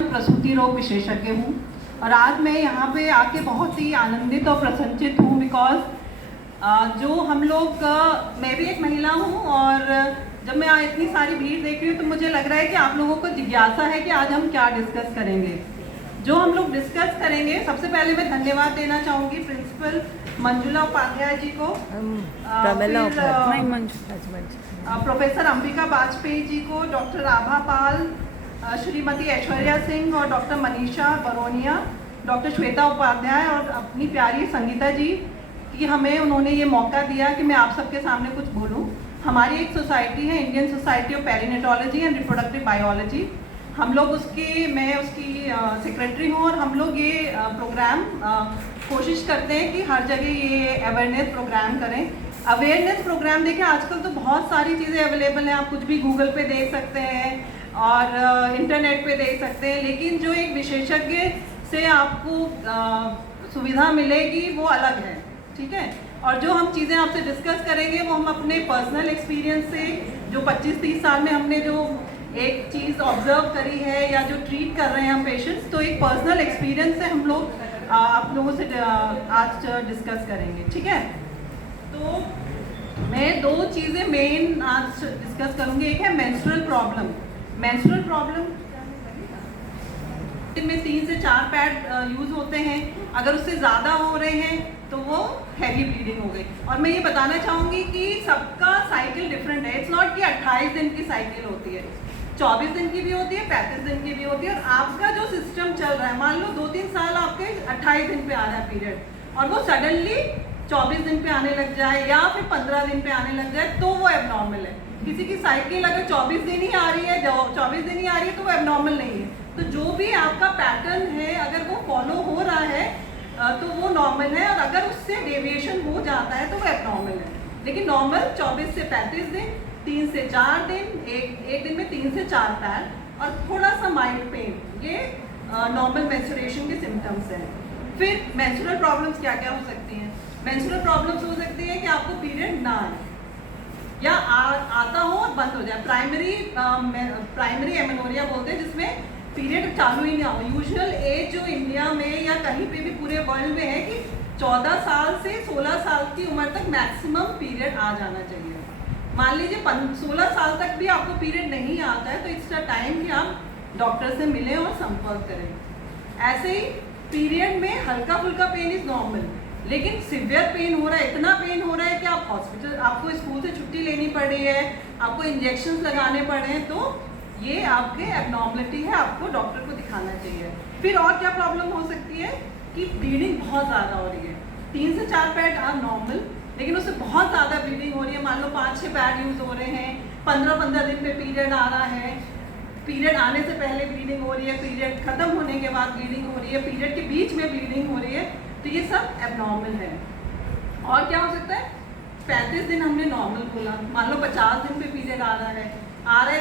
प्रसूति रोग विशेषज्ञ हूँ और आज मैं यहाँ पे आके बहुत ही आनंदित और प्रसन्नचित हूँ बिकॉज जो हम लोग मैं भी एक महिला हूँ और जब मैं इतनी सारी भीड़ देख रही हूँ तो मुझे लग रहा है कि आप लोगों को जिज्ञासा है कि आज हम क्या डिस्कस करेंगे। जो हम लोग डिस्कस करेंगे, सबसे पहले मैं धन्यवाद देना चाहूँगी प्रिंसिपल मंजुला उपाध्याय जी को, प्रोफेसर अंबिका वाजपेयी जी को, डॉक्टर आभा पाल, श्रीमती ऐश्वर्या सिंह और डॉक्टर मनीषा बरोनिया, डॉक्टर श्वेता उपाध्याय और अपनी प्यारी संगीता जी कि हमें उन्होंने ये मौका दिया कि मैं आप सबके सामने कुछ बोलूं। हमारी एक सोसाइटी है, Indian society of perinatology and reproductive biology. हम लोग मैं उसकी सेक्रेटरी हूँ और हम लोग ये प्रोग्राम कोशिश करते हैं कि हर जगह ये अवेयरनेस प्रोग्राम करें। अवेयरनेस प्रोग्राम देखिए, आजकल तो बहुत सारी चीज़ें अवेलेबल हैं, आप कुछ भी गूगल पे देख सकते हैं और इंटरनेट पे देख सकते हैं, लेकिन जो एक विशेषज्ञ से आपको सुविधा मिलेगी वो अलग है, ठीक है। और जो हम चीज़ें आपसे डिस्कस करेंगे वो हम अपने पर्सनल एक्सपीरियंस से, जो 25-30 साल में हमने जो एक चीज़ ऑब्जर्व करी है या जो ट्रीट कर रहे हैं हम पेशेंट्स, तो एक पर्सनल एक्सपीरियंस से हम लोग आप लोगों से आज डिस्कस करेंगे, ठीक है। तो मैं 2 चीज़ें मेन आज डिस्कस करूँगी। एक है मेंस्ट्रुअल प्रॉब्लम। मेंस्ट्रुअल प्रॉब्लम में 3 से 4 पैड यूज़ होते हैं। अगर उससे ज़्यादा हो रहे हैं तो वो हैवी ब्लीडिंग हो गई। और मैं ये बताना चाहूँगी कि सबका साइकिल डिफरेंट है। इट्स नॉट कि 28 दिन की साइकिल होती है, 24 दिन की भी होती है, 35 दिन की भी होती है। और आपका जो सिस्टम चल रहा है, मान लो 2-3 साल आपके 28 दिन पे आ रहा है पीरियड और वो सडनली 24 दिन पे आने लग जाए या फिर 15 दिन पे आने लग जाए तो वो एबनॉर्मल है। किसी की साइकिल अगर 24 दिन ही आ रही है, 24 दिन ही आ रही है तो वो एबनॉर्मल नहीं है। तो जो भी आपका पैटर्न है अगर वो फॉलो हो रहा है तो वो नॉर्मल है, और अगर उससे डेविएशन हो जाता है तो वो एबनॉर्मल है। लेकिन नॉर्मल 24 से 35 दिन, 3 से 4 दिन, एक दिन में 3 से 4 पैड और थोड़ा सा माइल्ड पेन, ये नॉर्मल मेंस्ट्रुएशन के सिम्टम्स हैं। फिर मेंस्ट्रुअल प्रॉब्लम्स क्या क्या हो सकती हैं? मेंस्ट्रुअल प्रॉब्लम्स हो सकती है कि आपको पीरियड ना आए या आता हो और बंद हो जाए। प्राइमरी एमेनोरिया बोलते हैं, जिसमें पीरियड चालू ही ना हो। यूजुअल एज जो इंडिया में या कहीं पे भी पूरे वर्ल्ड में है कि 14 साल से 16 साल की उम्र तक मैक्सिमम पीरियड आ जाना चाहिए। मान लीजिए 16 साल तक भी आपको पीरियड नहीं आता है तो इट्स अ टाइम कि आप डॉक्टर से मिलें और संपर्क करें। ऐसे ही पीरियड में हल्का फुल्का पेन इज नॉर्मल, लेकिन सिवियर पेन हो रहा है, इतना पेन हो रहा है कि आप हॉस्पिटल, आपको स्कूल से छुट्टी लेनी पड़ रही है, आपको इंजेक्शंस लगाने पड़ रहे हैं, तो ये आपके एबनॉर्मलिटी है, आपको डॉक्टर को दिखाना चाहिए। फिर और क्या प्रॉब्लम हो सकती है कि ब्लीडिंग बहुत ज़्यादा हो रही है। 3 से 4 पैड आर नॉर्मल, लेकिन उससे बहुत ज़्यादा ब्लीडिंग हो रही है। मान लो 5-6 पैड यूज़ हो रहे हैं, 15-15 दिन पे पीरियड आ रहा है, पीरियड आने से पहले ब्लीडिंग हो रही है, पीरियड खत्म होने के बाद ब्लीडिंग हो रही है, पीरियड के बीच में ब्लीडिंग हो रही है, तो ये सब एबनॉर्मल है। और क्या हो सकता है? 35 दिन हमने नॉर्मल बोला, मान लो 50 दिन पे पीरियड आ रहा है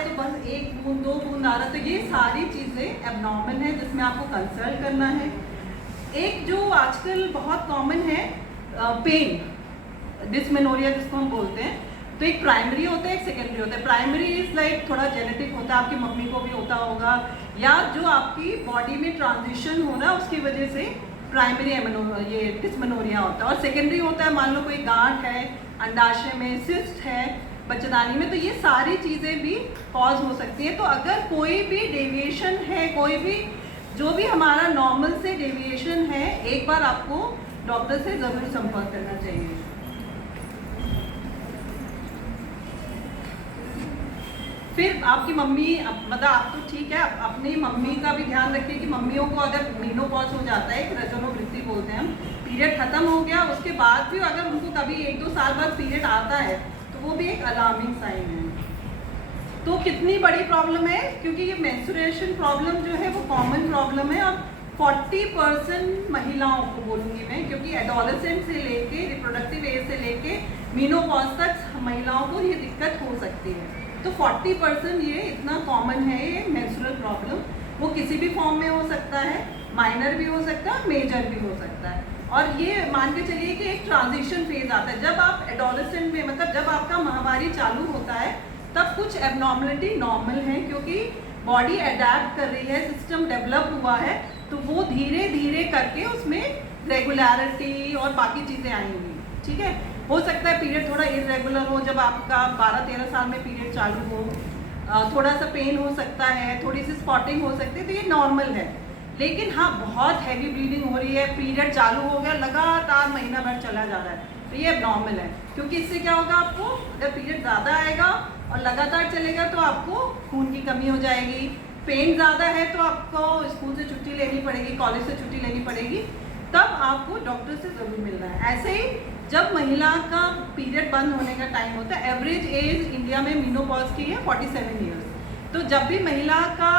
तो बस 1 बूंद 2 बूंद आ रहा है, तो ये सारी चीज़ें एबनॉर्मल है जिसमें आपको कंसल्ट करना है। एक जो आजकल बहुत कॉमन है पेन, डिस्मेनोरिया जिसको हम बोलते हैं, तो एक प्राइमरी होता है, एक सेकेंडरी होता है। प्राइमरी इज लाइक थोड़ा जेनेटिक होता है, आपकी मम्मी को भी होता होगा, या जो आपकी बॉडी में ट्रांजिशन हो रहा है उसकी वजह से प्राइमरी ये डिस्मेनोरिया होता है। और सेकेंडरी होता है, मान लो कोई गांठ है अंडाशय में, सिस्ट है बच्चेदानी में, तो ये सारी चीज़ें भी कॉज हो सकती हैं। तो अगर कोई भी डेविएशन है, कोई भी जो भी हमारा नॉर्मल से डेविएशन है, एक बार आपको डॉक्टर से ज़रूर संपर्क करना चाहिए। फिर आपकी मम्मी, मतलब आप तो ठीक है, अपनी मम्मी का भी ध्यान रखिए कि मम्मियों को अगर मेनोपॉज हो जाता है, रजोनोवृत्ति बोलते हैं हम, पीरियड खत्म हो गया, उसके बाद भी अगर उनको कभी 1-2 साल बाद पीरियड आता है तो वो भी एक अलार्मिंग साइन है। तो कितनी बड़ी प्रॉब्लम है, क्योंकि ये मेंस्ट्रुएशन प्रॉब्लम जो है वो कॉमन प्रॉब्लम है और 40% महिलाओं को बोलूँगी मैं, क्योंकि एडोलेसेंट से लेके रिप्रोडक्टिव एज से लेके मेनोपॉज तक महिलाओं को ये दिक्कत हो सकती है। तो 40% ये इतना कॉमन है ये मेंस्ट्रुअल प्रॉब्लम। वो किसी भी फॉर्म में हो सकता है, माइनर भी हो सकता है, मेजर भी हो सकता है। और ये मान के चलिए कि एक ट्रांजिशन फेज आता है, जब आप एडोलेसेंट में, मतलब जब आपका माहवारी चालू होता है, तब कुछ एबनॉर्मलिटी नॉर्मल है, क्योंकि बॉडी अडेप्ट कर रही है, सिस्टम डेवलप हुआ है, तो वो धीरे धीरे करके उसमें रेगुलरिटी और बाकी चीज़ें आएंगी। ठीक है, हो सकता है पीरियड थोड़ा इरेगुलर हो, जब आपका 12-13 साल में पीरियड चालू हो, थोड़ा सा पेन हो सकता है, थोड़ी सी स्पॉटिंग हो सकती है, तो ये नॉर्मल है। लेकिन हाँ, बहुत हैवी ब्लीडिंग हो रही है, पीरियड चालू हो गया, लगातार महीना भर चला जा रहा है, तो ये नॉर्मल है। क्योंकि इससे क्या होगा, आपको अगर पीरियड ज़्यादा आएगा और लगातार चलेगा तो आपको खून की कमी हो जाएगी, पेन ज़्यादा है तो आपको स्कूल से छुट्टी लेनी पड़ेगी, कॉलेज से छुट्टी लेनी पड़ेगी, तब आपको डॉक्टर से ज़रूर मिलना है। ऐसे ही जब महिला का पीरियड बंद होने का टाइम होता है, एवरेज एज इंडिया में मेनोपॉज की है 47 ईयर्स, तो जब भी महिला का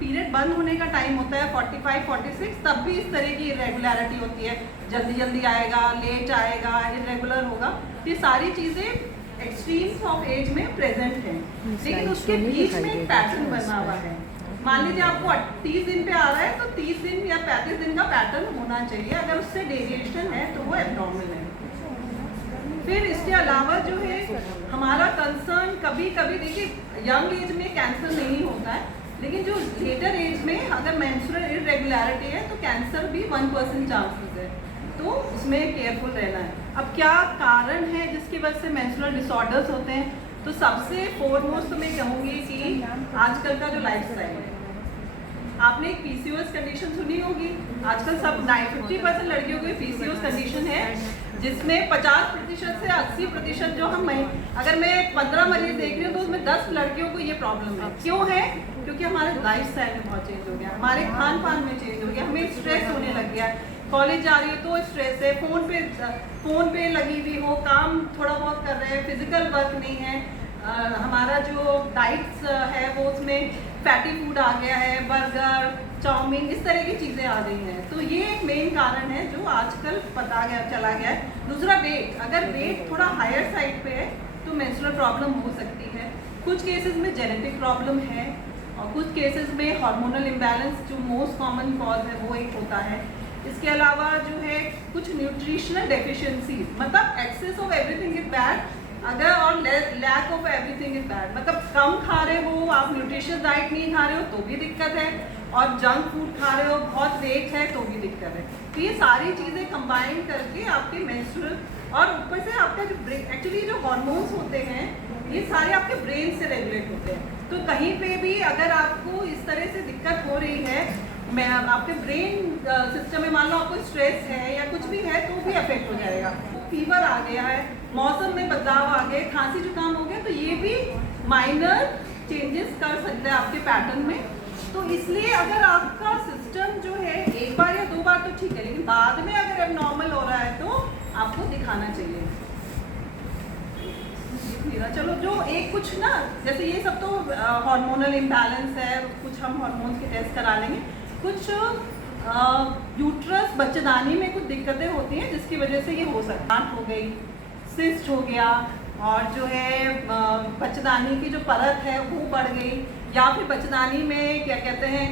पीरियड बंद होने का टाइम होता है 45-46, तब भी इस तरह की इरेगुलरिटी होती है, जल्दी जल्दी आएगा, लेट आएगा, इरेगुलर होगा। ये सारी चीज़ें एक्सट्रीम्स ऑफ एज में प्रेजेंट हैं, लेकिन उसके बीच में एक पैटर्न बना हुआ है। मान लीजिए आपको 30 दिन पे आ रहा है, तो 30 दिन या 35 दिन का पैटर्न होना चाहिए, अगर उससे डेविएशन है तो वो एब्नॉर्मल है। फिर इसके अलावा जो है हमारा कंसर्न, कभी कभी देखिए यंग एज में कैंसर नहीं होता है, लेकिन जो लेटर एज में अगर मेंस्ट्रुअल इरेगुलरिटी है तो कैंसर भी 1% चांसेस है, तो उसमें केयरफुल रहना है। अब क्या कारण है जिसकी वजह से मेंस्ट्रुअल डिसऑर्डर्स होते हैं, तो सबसे फोरमोस्ट तो मैं कहूँगी कि आजकल का जो लाइफस्टाइल है, आपने एक पीसीओएस कंडीशन सुनी होगी, आजकल सब 50% लड़कियों को पीसीओएस कंडीशन है, जिसमें 50% से 80% जो हम अगर मैं 15 मरीज देख रही हूँ तो उसमें 10 लड़कियों को ये प्रॉब्लम है। क्यों है? क्योंकि हमारे लाइफस्टाइल में बहुत चेंज हो गया, हमारे खान पान में चेंज हो गया, हमें स्ट्रेस होने लग गया है, कॉलेज जा रही है तो स्ट्रेस है, फ़ोन पे लगी हुई हो, काम थोड़ा बहुत कर रहे हैं, फिजिकल वर्क नहीं है, हमारा जो डाइट्स है वो उसमें फैटी फूड आ गया है, बर्गर, चाउमीन, इस तरह की चीज़ें आ गई हैं, तो ये एक मेन कारण है जो आजकल चला गया है। दूसरा वेट, अगर वेट थोड़ा हायर साइड पे है तो मेंस्ट्रुअल प्रॉब्लम हो सकती है। कुछ केसेस में जेनेटिक प्रॉब्लम है और कुछ केसेस में हार्मोनल इम्बैलेंस जो मोस्ट कॉमन कॉज है वो एक होता है। इसके अलावा जो है कुछ न्यूट्रिशनल डेफिशिएंसी, मतलब excess of everything is bad, अगर और lack of everything is bad, मतलब कम खा रहे हो आप, न्यूट्रिशियस डाइट नहीं खा रहे हो तो भी दिक्कत है, और जंक फूड खा रहे हो, बहुत वेट है तो भी दिक्कत है। तो ये सारी चीज़ें कंबाइन करके आपके मेंस्ट्रुअल, और ऊपर से आपका जो एक्चुअली जो हार्मोन्स होते हैं ये सारे आपके ब्रेन से रेगुलेट होते हैं, तो कहीं पे भी अगर आपको इस तरह से दिक्कत हो रही है, मैं आपके ब्रेन सिस्टम में मान लो आपको स्ट्रेस है या कुछ भी है तो भी अफेक्ट हो जाएगा। फीवर आ गया है, मौसम में बदलाव आ गए, खांसी जुकाम हो गया, तो ये भी माइनर चेंजेस कर सकते हैं आपके पैटर्न में। तो इसलिए अगर आपका सिस्टम जो है एक बार या 2 बार तो ठीक है, लेकिन बाद में अगर एबनॉर्मल हो रहा है तो आपको दिखाना चाहिए। चलो जो एक कुछ ना, जैसे ये सब तो हार्मोनल इम्बैलेंस है, कुछ हम हार्मोन्स के टेस्ट करा लेंगे, कुछ यूट्रस बच्चेदानी में कुछ दिक्कतें होती हैं जिसकी वजह से ये हो सकता है, हो गई, सिस्ट हो गया, और जो है बच्चेदानी की जो परत है वो बढ़ गई, या फिर बच्चेदानी में क्या कहते हैं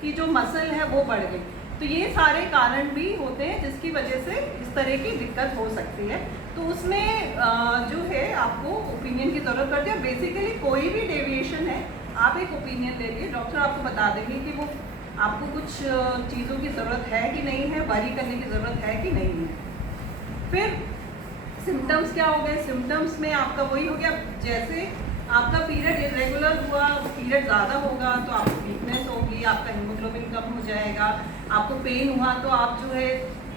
कि जो मसल है वो बढ़ गई, तो ये सारे कारण भी होते हैं जिसकी वजह से इस तरह की दिक्कत हो सकती है। तो उसमें जो है आपको ओपिनियन की ज़रूरत पड़ती है। बेसिकली कोई भी डेविएशन है आप एक ओपिनियन ले लिए, डॉक्टर आपको बता देंगे कि वो आपको कुछ चीज़ों की ज़रूरत है कि नहीं है, वरी करने की ज़रूरत है कि नहीं है। फिर सिम्टम्स क्या हो गए? सिम्टम्स में आपका वही हो गया, जैसे आपका पीरियड इरेगुलर हुआ, पीरियड ज़्यादा होगा तो आपको वीकनेस होगी, आपका हीमोग्लोबिन कम हो जाएगा, आपको पेन हुआ तो आप जो है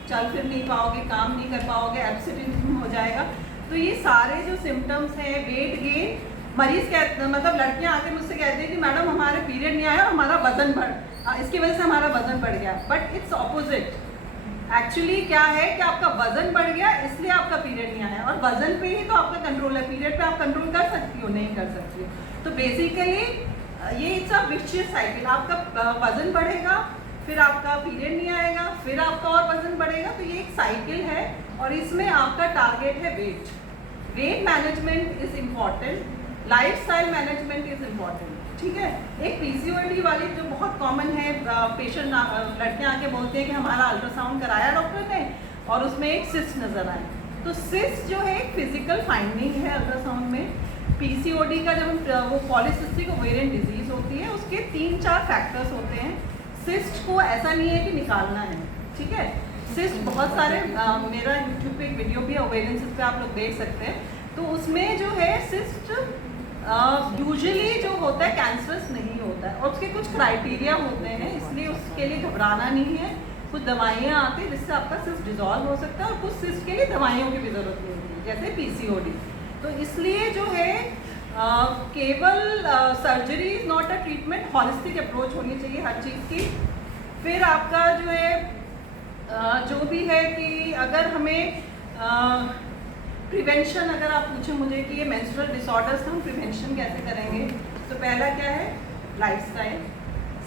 चल फिर नहीं पाओगे, काम नहीं कर पाओगे, एब्सेंटिज्म हो जाएगा। तो ये सारे जो सिम्टम्स हैं, वेट गेन, मरीज मतलब लड़कियां आके मुझसे कहती हैं कि मैडम हमारे पीरियड नहीं आया, हमारा वजन इसकी वजह से हमारा वजन बढ़ गया, बट इट्स ऑपोजिट। एक्चुअली क्या है कि आपका वजन बढ़ गया इसलिए आपका पीरियड नहीं आया, और वजन पे ही तो आपका कंट्रोल है, पीरियड पे आप कंट्रोल कर सकती हो, नहीं कर सकती हो। तो बेसिकली ये इट्स अ विशियस साइकिल, आपका वजन बढ़ेगा, फिर आपका पीरियड नहीं आएगा, फिर आपका और वजन बढ़ेगा, तो ये एक साइकिल है, और इसमें आपका टारगेट है weight. Weight management is important, lifestyle management is important, ठीक है। एक पीसीओडी वाली जो बहुत कॉमन है, पेशेंट लड़कियां आके बोलते हैं कि हमारा अल्ट्रासाउंड कराया डॉक्टर ने और उसमें एक सिस्ट नज़र आए, तो सिस्ट जो है एक फिजिकल फाइंडिंग है अल्ट्रासाउंड में। पीसीओडी का जब वो पॉलीसिस्टिक ओवेरियन डिजीज होती है उसके 3-4 फैक्टर्स होते हैं। सिस्ट को ऐसा नहीं है कि निकालना है, ठीक है। सिस्ट बहुत सारे मेरा यूट्यूब पे एक वीडियो भी है ओवेरियन पे, आप लोग देख सकते हैं। तो उसमें जो है सिस्ट यूजुअली जो होता है कैंसरस नहीं होता है और उसके कुछ क्राइटेरिया होते हैं, इसलिए उसके लिए घबराना नहीं है। कुछ दवाइयाँ आती हैं जिससे आपका सिस्ट डिजॉल्व हो सकता है और कुछ सिस्ट के लिए दवाइयों की भी ज़रूरत नहीं होती, जैसे PCOD। तो इसलिए जो है केवल surgery is not a treatment, holistic approach होनी चाहिए हर चीज़ की। फिर आपका जो है जो भी है कि अगर हमें प्रिवेंशन, अगर आप पूछें मुझे कि ये मेंस्ट्रुअल डिसऑर्डर्स का हम प्रिवेंशन कैसे करेंगे, तो पहला क्या है लाइफस्टाइल,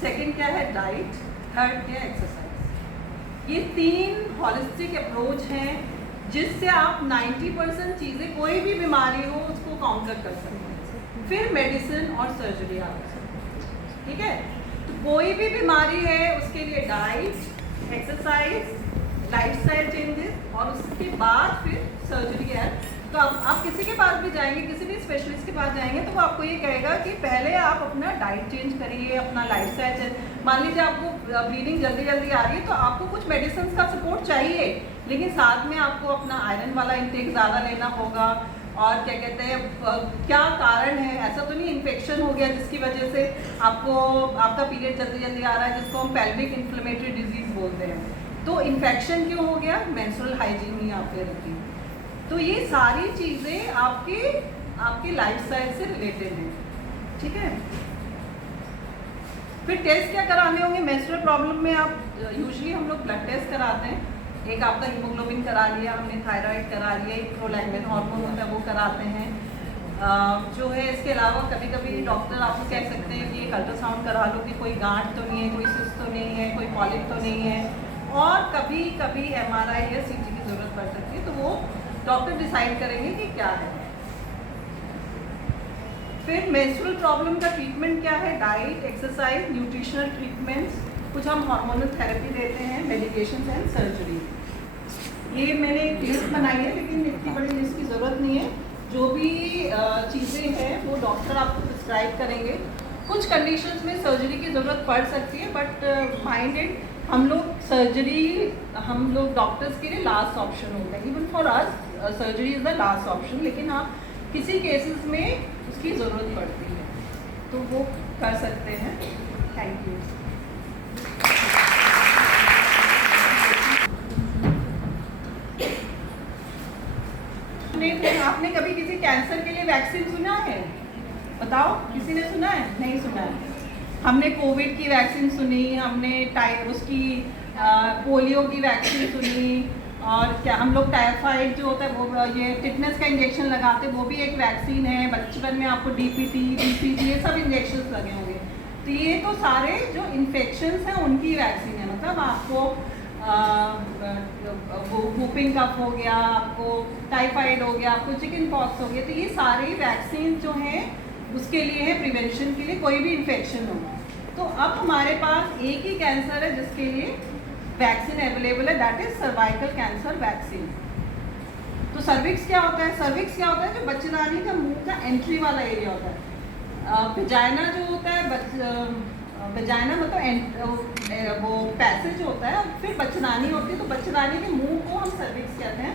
सेकंड क्या है डाइट, थर्ड क्या है एक्सरसाइज। ये 3 हॉलिस्टिक अप्रोच हैं जिससे आप 90% चीज़ें, कोई भी बीमारी हो उसको काउंटर कर सकते हैं। फिर मेडिसिन और सर्जरी आप कर सकते हैं, ठीक है। तो कोई भी बीमारी है उसके लिए डाइट, एक्सरसाइज, लाइफस्टाइल चेंजेस और उसके बाद फिर सर्जरी है। तो आप किसी के पास भी जाएंगे, किसी भी स्पेशलिस्ट के पास जाएंगे तो वो आपको ये कहेगा कि पहले आप अपना डाइट चेंज करिए, अपना लाइफस्टाइल चेंज। मान लीजिए आपको ब्लीडिंग जल्दी जल्दी आ रही है तो आपको कुछ मेडिसिन का सपोर्ट चाहिए, लेकिन साथ में आपको अपना आयरन वाला इंटेक ज़्यादा लेना होगा। और क्या कहते हैं क्या कारण है, ऐसा तो नहीं इन्फेक्शन हो गया जिसकी वजह से आपका पीरियड जल्दी जल्दी आ रहा है, जिसको हम पेल्विक इन्फ्लेमेटरी डिजीज बोलते हैं। तो इन्फेक्शन क्यों हो गया, मेंस्ट्रुअल हाइजीन नहीं आपके रखी। तो ये सारी चीज़ें आपके लाइफस्टाइल से रिलेटेड हैं, ठीक है। फिर टेस्ट क्या कराने होंगे मेंस्ट्रुअल प्रॉब्लम में, आप यूजुअली हम लोग ब्लड टेस्ट कराते हैं। एक आपका हीमोग्लोबिन करा लिया हमने, थायराइड करा लिया, एक प्रोलैक्टिन हार्मोन होता है वो कराते हैं। जो है इसके अलावा कभी कभी डॉक्टर आपको कह सकते हैं कि एक अल्ट्रासाउंड करा लो कि कोई गांठ तो नहीं है, कोई सिस्ट तो नहीं है, कोई पॉलिप तो नहीं है। और कभी कभी MRI या CT की ज़रूरत पड़ सकती है, तो वो डॉक्टर डिसाइड करेंगे कि क्या है। फिर मेंस्ट्रुअल प्रॉब्लम का ट्रीटमेंट क्या है, डाइट, एक्सरसाइज, न्यूट्रिशनल ट्रीटमेंट्स, कुछ हम हार्मोनल थेरेपी देते हैं, मेडिकेशन एंड सर्जरी। ये मैंने एक लिस्ट बनाई है, लेकिन इतनी बड़ी लिस्ट की ज़रूरत नहीं है। जो भी चीज़ें हैं वो डॉक्टर आपको प्रिस्क्राइब करेंगे। कुछ कंडीशंस में सर्जरी की ज़रूरत पड़ सकती है, बट माइंड इट, हम लोग डॉक्टर्स के लिए लास्ट ऑप्शन होता है। Even for us surgery is the last option, लेकिन हाँ किसी केसेस में उसकी ज़रूरत पड़ती है तो वो कर सकते हैं। Thank you. आपने कभी किसी कैंसर के लिए वैक्सीन सुना है, बताओ, किसी ने सुना है? नहीं सुना है। हमने कोविड की वैक्सीन सुनी, हमने उसकी पोलियो की वैक्सीन सुनी, और क्या हम लोग टाइफाइड जो होता है वो ये टिटनेस का इंजेक्शन लगाते हैं, वो भी एक वैक्सीन है। बचपन में आपको DPT, BCG ये सब इंजेक्शन लगे होंगे। तो ये तो सारे जो इन्फेक्शंस हैं उनकी वैक्सीन है। मतलब आपको वूपिंग कफ हो गया, आपको टाइफाइड हो गया, आपको चिकन पॉक्स हो गया, तो ये सारी वैक्सीन जो हैं उसके लिए है, प्रिवेंशन के लिए, कोई भी इन्फेक्शन हो। तो अब हमारे पास एक ही कैंसर है जिसके लिए वैक्सीन अवेलेबल है, that is cervical cancer vaccine. तो सर्विक्स क्या होता है? सर्विक्स क्या होता है? जो बच्चेदानी का मुंह का एंट्री वाला एरिया होता है। वेजाइना जो होता है, वेजाइना मतलब वो पैसेज होता है, फिर बच्चेदानी होती है। तो बच्चेदानी के मुंह को हम सर्विक्स कहते हैं।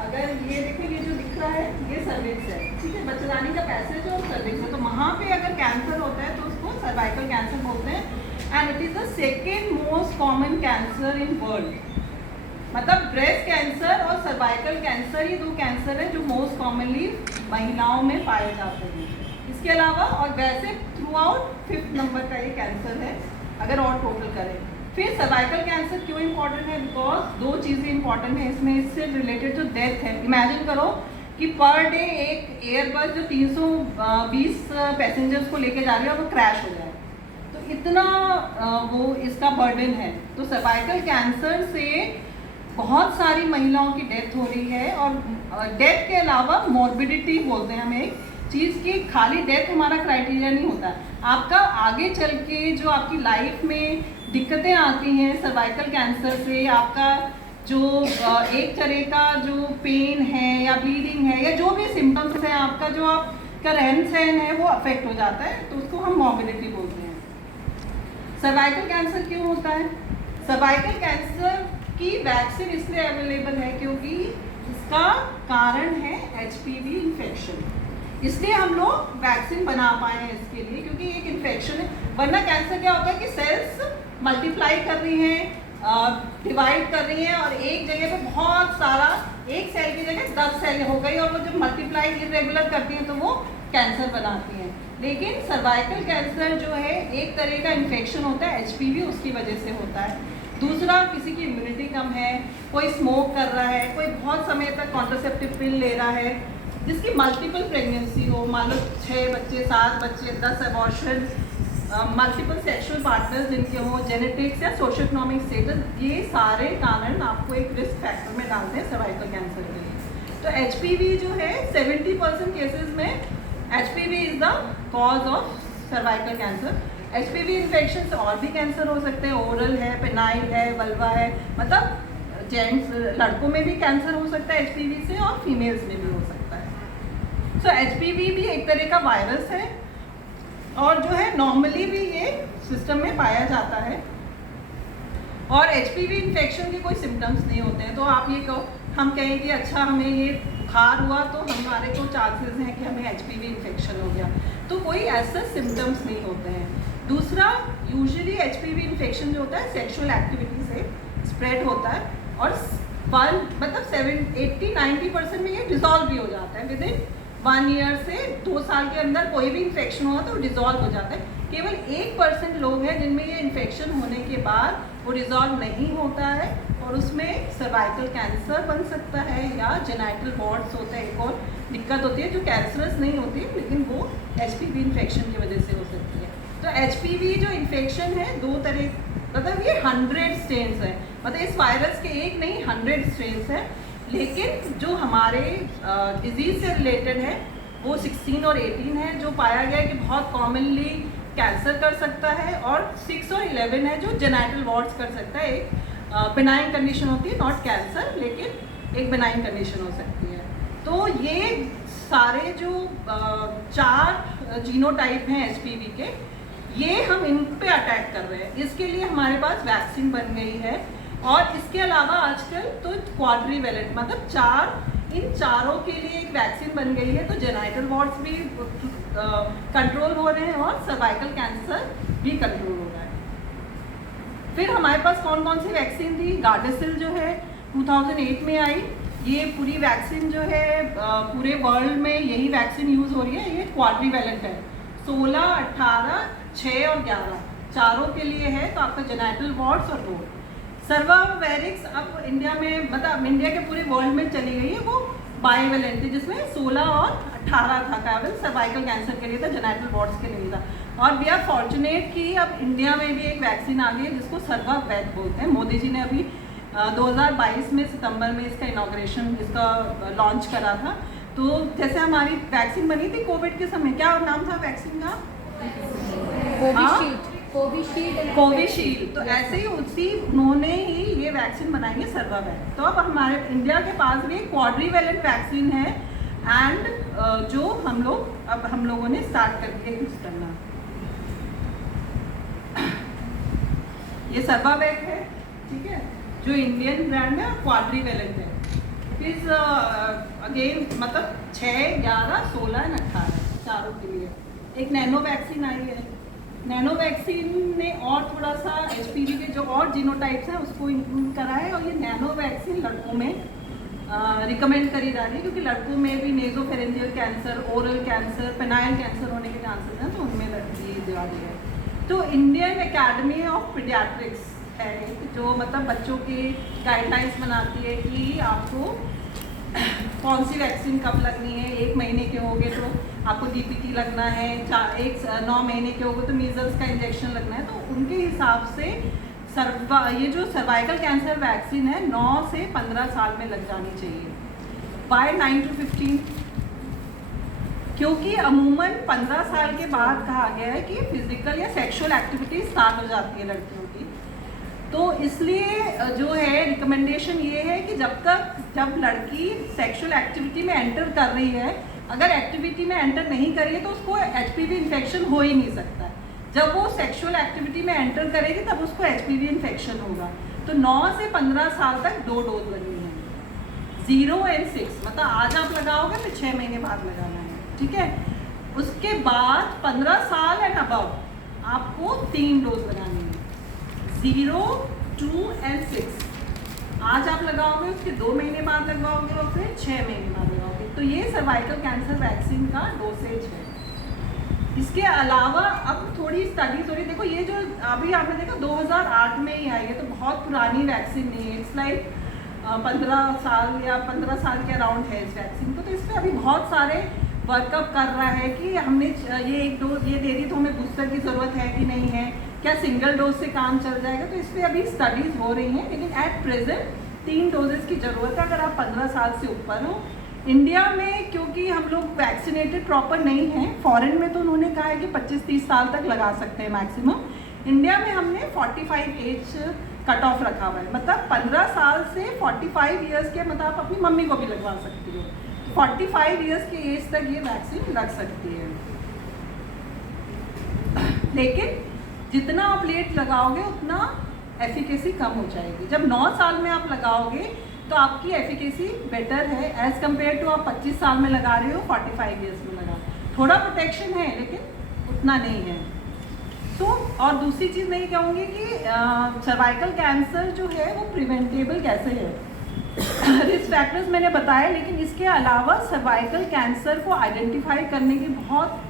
अगर ये देखो, ये जो दिख रहा है ये सर्विक्स है, ठीक है। बच्चेदानी का पैसेज और सर्विक्स है, तो वहाँ पे अगर कैंसर होता है तो उसको सर्वाइकल कैंसर बोलते हैं। And it is the second most common cancer in world. मतलब ब्रेस्ट कैंसर और सर्वाइकल कैंसर, ये 2 कैंसर हैं जो मोस्ट कॉमनली महिलाओं में पाए जाते हैं। इसके अलावा और वैसे थ्रू आउट 5th नंबर का ये कैंसर है अगर और टोटल करें। फिर सर्वाइकल कैंसर क्यों इंपॉर्टेंट है? बिकॉज 2 चीज़ें इंपॉर्टेंट है इसमें। इससे रिलेटेड जो डेथ है, इमेजिन करो कि पर डे एक एयरबस जो 320 पैसेंजर्स को लेके जा रही है और वो क्रैश हो जाए, तो इतना वो इसका बर्डन है। तो सर्वाइकल कैंसर से बहुत सारी महिलाओं की डेथ हो रही है। और डेथ के अलावा मॉर्बिडिटी बोलते हैं हम एक चीज़ की, खाली डेथ हमारा क्राइटेरिया नहीं होता। आपका आगे चल के जो आपकी लाइफ में दिक्कतें आती हैं सर्वाइकल कैंसर से, आपका जो एक तरह का जो पेन है या ब्लीडिंग है या जो भी सिम्टम्स है आपका, जो आप का रहन सहन है वो अफेक्ट हो जाता है, तो उसको हम मॉर्बिडिटी बोलते हैं। सर्वाइकल कैंसर क्यों होता है? सर्वाइकल कैंसर की वैक्सीन इसलिए अवेलेबल है क्योंकि इसका कारण है HPV इन्फेक्शन, इसलिए हम लोग वैक्सीन बना पाए हैं इसके लिए, क्योंकि एक इन्फेक्शन है। वरना कैंसर क्या होता है कि सेल्स मल्टीप्लाई कर रही हैं, डिवाइड कर रही हैं, और एक जगह पे बहुत सारा, एक सेल की जगह 10 सेल हो गई, और वो जब मल्टीप्लाई इरेगुलर करती हैं तो वो कैंसर बनाती हैं। लेकिन सर्वाइकल कैंसर जो है एक तरह का इन्फेक्शन होता है, HPV उसकी वजह से होता है। दूसरा, किसी की इम्यूनिटी कम है, कोई स्मोक कर रहा है, कोई बहुत समय तक कॉन्ट्रासेप्टिव पिल ले रहा है, जिसकी मल्टीपल प्रेगनेंसी हो, मान लो 6 बच्चे, 7 बच्चे, 10 अबॉर्शन, मल्टीपल सेक्सुअल पार्टनर्स जिनके हों, जेनेटिक्स या सोशो इकोनॉमिक स्टेटस, ये सारे कारण आपको एक रिस्क फैक्टर में डालते हैं सर्वाइकल कैंसर के लिए। तो HPV जो है 70% केसेस में HPV is the cause of cervical cancer. HPV infection से और भी कैंसर हो सकते हैं, ओरल है, पेनाइल है, वल्वा है, मतलब जेंट्स, लड़कों में भी कैंसर हो सकता है HPV से, और फीमेल्स में भी हो सकता है। सो HPV भी एक तरह का वायरस है, और जो है नॉर्मली भी ये सिस्टम में पाया जाता है, और HPV इन्फेक्शन के कोई सिम्टम्स नहीं होते हैं। तो आप ये कहो, हम कहें कि अच्छा हमें ये बुखार हुआ तो हमारे को चांसेस हैं कि हमें HPV इन्फेक्शन हो गया, तो कोई ऐसा सिम्टम्स नहीं होते हैं। दूसरा, यूजुअली HPV इन्फेक्शन जो होता है सेक्सुअल एक्टिविटी से स्प्रेड होता है, और 80-90% में ये डिसॉल्व भी हो जाता है। विद इन 1 ईयर से 2 साल के अंदर कोई भी इन्फेक्शन हुआ तो डिसॉल्व हो जाता है। केवल 1% लोग हैं जिनमें ये इन्फेक्शन होने के बाद वो डिसॉल्व नहीं होता है, और उसमें सर्वाइकल कैंसर बन सकता है, या जेनाइटल वॉर्ड्स होता है, एक और दिक्कत होती है जो कैंसरस नहीं होती, लेकिन वो HPV इन्फेक्शन की वजह से हो सकती है। तो HPV जो इन्फेक्शन है 2 तरह, मतलब ये 100 स्ट्रेन्स है, मतलब इस वायरस के एक नहीं 100 स्ट्रेन्स है। लेकिन जो हमारे डिजीज से रिलेटेड है वो 16 और 18 है, जो पाया गया है कि बहुत कॉमनली कैंसर कर सकता है, और 6 और 11 है जो जेनाइटल वॉर्ड्स कर सकता है। एक बिनाइन कंडीशन होती है, नॉट कैंसर, लेकिन एक बिनाइन कंडीशन हो सकती है। तो ये सारे जो 4 जीनोटाइप हैं HPV के, ये हम इन पे अटैक कर रहे हैं। इसके लिए हमारे पास वैक्सीन बन गई है, और इसके अलावा आजकल तो क्वाड्रीवेलेंट, मतलब इन चारों के लिए एक वैक्सीन बन गई है, तो जेनाइटल वॉर्ड्स भी कंट्रोल हो रहे हैं, और सर्वाइकल कैंसर भी कंट्रोल हो रहा है। फिर हमारे पास कौन कौन सी वैक्सीन थी? गार्डेसिल जो है 2008 में आई। ये पूरी वैक्सीन जो है पूरे वर्ल्ड में यही वैक्सीन यूज़ हो रही है। ये क्वाड्रीवेलेंट है, 16, 18, 6 और 11 चारों के लिए है, तो आपका जेनाइटल वॉर्ड्स और रोड। सर्वावेरिक्स अब इंडिया में, मतलब इंडिया के पूरे वर्ल्ड में चली गई है, वो बाइवेलेंट थी, जिसमें 16 और 18 था, केवल सर्वाइकल कैंसर के लिए था, जेनाइटल वॉर्ड्स के लिए था। और वी आर फॉर्चुनेट कि अब इंडिया में भी एक वैक्सीन आ गई है जिसको सर्वावैक बोलते हैं। मोदी जी ने अभी 2022 में सितंबर में इसका इनॉग्रेशन, इसका लॉन्च करा था। तो जैसे हमारी वैक्सीन बनी थी कोविड के समय, क्या नाम था वैक्सीन का? कोविशील्ड। तो ऐसे ही उन्होंने ही ये वैक्सीन बनाई है सर्वावैक। तो अब हमारे इंडिया के पास भी क्वाड्रीवेलेंट वैक्सीन है, एंड जो हम लोगों ने स्टार्ट कर दिया यूज करना। ये सर्वावैक है, ठीक है, जो इंडियन ब्रांड है, क्वाड्रीवेलेंट है। फिर अगेन मतलब 6, 11, 16 और 18 चारों के लिए एक नैनो वैक्सीन आई है। नैनो वैक्सीन ने और थोड़ा सा HPV के जो और जीनोटाइप्स हैं उसको इंक्लूड करा है, और ये नैनो वैक्सीन लड़कों में रिकमेंड करी जा रही है, क्योंकि लड़कों में भी nasopharyngeal cancer, oral cancer, penile cancer होने के चांसेस हैं, तो उनमें ये दिया गया है। तो इंडियन एकेडमी ऑफ पीडियाट्रिक्स है, जो मतलब बच्चों की गाइडलाइंस बनाती है कि आपको कौन सी वैक्सीन कब लगनी है। 1 महीने के होगे तो आपको DPT लगना है, 9 महीने के होगे तो मीजल्स का इंजेक्शन लगना है। तो उनके हिसाब से ये जो सर्वाइकल कैंसर वैक्सीन है 9 से 15 साल में लग जानी चाहिए, बाय 9 to 15, क्योंकि अमूमन 15 साल के बाद कहा गया है कि फिजिकल या सेक्सुअल एक्टिविटी स्टार्ट हो जाती है लड़कियों की। तो इसलिए जो है रिकमेंडेशन ये है कि जब लड़की सेक्सुअल एक्टिविटी में एंटर कर रही है अगर एक्टिविटी में एंटर नहीं करेगी तो उसको HPV इन्फेक्शन हो ही नहीं सकता है। जब वो सेक्सुअल एक्टिविटी में एंटर करेगी तब उसको HPV इन्फेक्शन होगा। तो 9 से 15 साल तक 2 डोज लगनी है, 0 और 6, मतलब आज आप लगाओगे तो 6 महीने बाद लगाना है, ठीक है। उसके बाद 15 साल एंड अबव आपको 3 डोज लगानी है, 0, 2 और 6। आज आप लगाओगे, उसके 2 महीने बाद लगाओगे और फिर 6 महीने बाद लगाओगे। तो ये सर्वाइकल कैंसर वैक्सीन का डोसेज है। इसके अलावा अब थोड़ी स्टडीज हो रही, देखो ये जो अभी आपने देखा 2008 में ही आई है, तो बहुत पुरानी वैक्सीन नहीं है। इट्स लाइक 15 साल या 15 साल के अराउंड है इस वैक्सीन को। तो इसमें अभी बहुत सारे वर्कअप कर रहा है कि हमने ये एक डोज ये दे दी तो हमें बूस्टर की ज़रूरत है कि नहीं है, क्या सिंगल डोज से काम चल जाएगा। तो इस पर अभी स्टडीज़ हो रही हैं, लेकिन एट प्रेजेंट 3 डोजेस की ज़रूरत है अगर आप 15 साल से ऊपर हो। इंडिया में क्योंकि हम लोग वैक्सीनेटेड प्रॉपर नहीं हैं, फॉरेन में तो उन्होंने कहा है कि 25-30 साल तक लगा सकते हैं मैक्सिमम। इंडिया में हमने 45 एज कट ऑफ रखा हुआ है, मतलब 15 साल से 45 ईयर्स के, मतलब आप अपनी मम्मी को भी लगवा सकती हो। 45 ईयर्स के एज तक ये वैक्सीन लग सकती है, लेकिन जितना आप लेट लगाओगे उतना एफिकेसी कम हो जाएगी। जब 9 साल में आप लगाओगे तो आपकी एफिकेसी बेटर है एज़ कम्पेयर टू आप 25 साल में लगा रहे हो, 45 ईयर्स में लगा। थोड़ा प्रोटेक्शन है लेकिन उतना नहीं है। तो और दूसरी चीज़ मैं ये कहूँगी कि सर्वाइकल कैंसर जो है वो प्रिवेंटेबल कैसे है। रिस्क फैक्टर्स मैंने बताया, लेकिन इसके अलावा सर्वाइकल कैंसर को आइडेंटिफाई करने की बहुत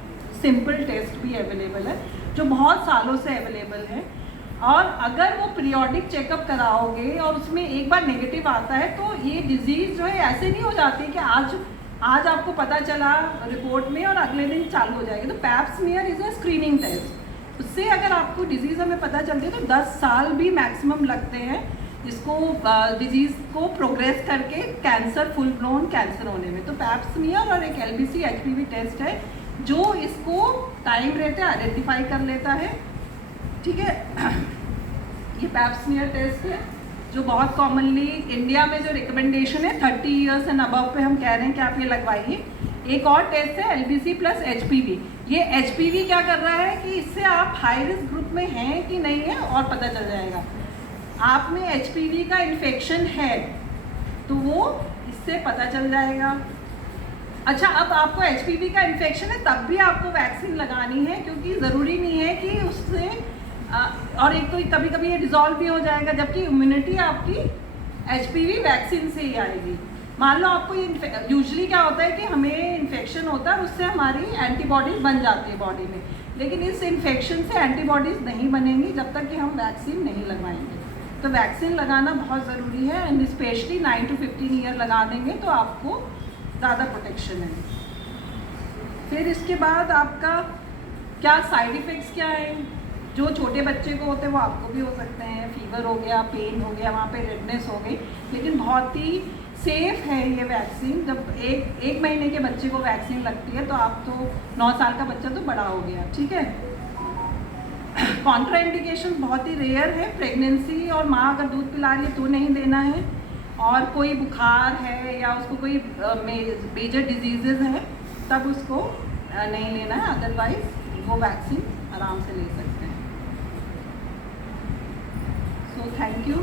सिंपल टेस्ट भी अवेलेबल है, जो बहुत सालों से अवेलेबल है। और अगर वो पीरियोडिक चेकअप कराओगे और उसमें एक बार नेगेटिव आता है तो ये डिजीज़ जो है ऐसे नहीं हो जाती कि आज आपको पता चला रिपोर्ट में और अगले दिन चालू हो जाएगी। तो Pap smear is a screening test, उससे अगर आपको डिजीज़ हमें पता चलती है तो 10 साल भी मैक्सिमम लगते हैं इसको डिजीज़ को प्रोग्रेस करके कैंसर, फुल ब्लोन कैंसर होने में। तो पैप स्मीयर और एक LBC HPV टेस्ट है जो इसको टाइम रहते आइडेंटिफाई कर लेता है, ठीक है। ये पैप स्मीयर टेस्ट है जो बहुत कॉमनली इंडिया में जो रिकमेंडेशन है 30 ईयर्स एंड अबव पे हम कह रहे हैं कि आप ये लगवाइए। एक और टेस्ट है LBC प्लस HPV। ये HPV क्या कर रहा है कि इससे आप हाई रिस्क ग्रुप में हैं कि नहीं है और पता चल जाएगा। आप में HPV का इन्फेक्शन है तो वो इससे पता चल जाएगा। अच्छा, अब आपको HPV का इन्फेक्शन है तब भी आपको वैक्सीन लगानी है, क्योंकि ज़रूरी नहीं है कि उससे और एक तो कभी कभी ये डिज़ोल्व भी हो जाएगा, जबकि इम्यूनिटी आपकी HPV वैक्सीन से ही आएगी। मान लो आपको ये यूजुअली क्या होता है कि हमें इन्फेक्शन होता है, उससे हमारी एंटीबॉडीज़ बन जाती है बॉडी में, लेकिन इस इन्फेक्शन से एंटीबॉडीज़ नहीं बनेंगी जब तक कि हम वैक्सीन नहीं लगवाएंगे। तो वैक्सीन लगाना बहुत ज़रूरी है, एंड स्पेशली 9 to 15 ईयर लगा देंगे तो आपको ज़्यादा प्रोटेक्शन है। फिर इसके बाद आपका क्या साइड इफ़ेक्ट्स क्या हैं, जो छोटे बच्चे को होते हैं वो आपको भी हो सकते हैं। फीवर हो गया, पेन हो गया, वहाँ पे रेडनेस हो गई, लेकिन बहुत ही सेफ़ है ये वैक्सीन। जब एक महीने के बच्चे को वैक्सीन लगती है तो आप तो 9 साल का बच्चा तो बड़ा हो गया, ठीक है। कॉन्ट्राइंडिकेशन बहुत ही रेयर है। प्रेगनेंसी और माँ अगर दूध पिला रही है तो नहीं देना है, और कोई बुखार है या उसको कोई मेजर डिजीज़ है तब उसको नहीं लेना है, अदरवाइज वो वैक्सीन आराम से ले सकते हैं। So thank you.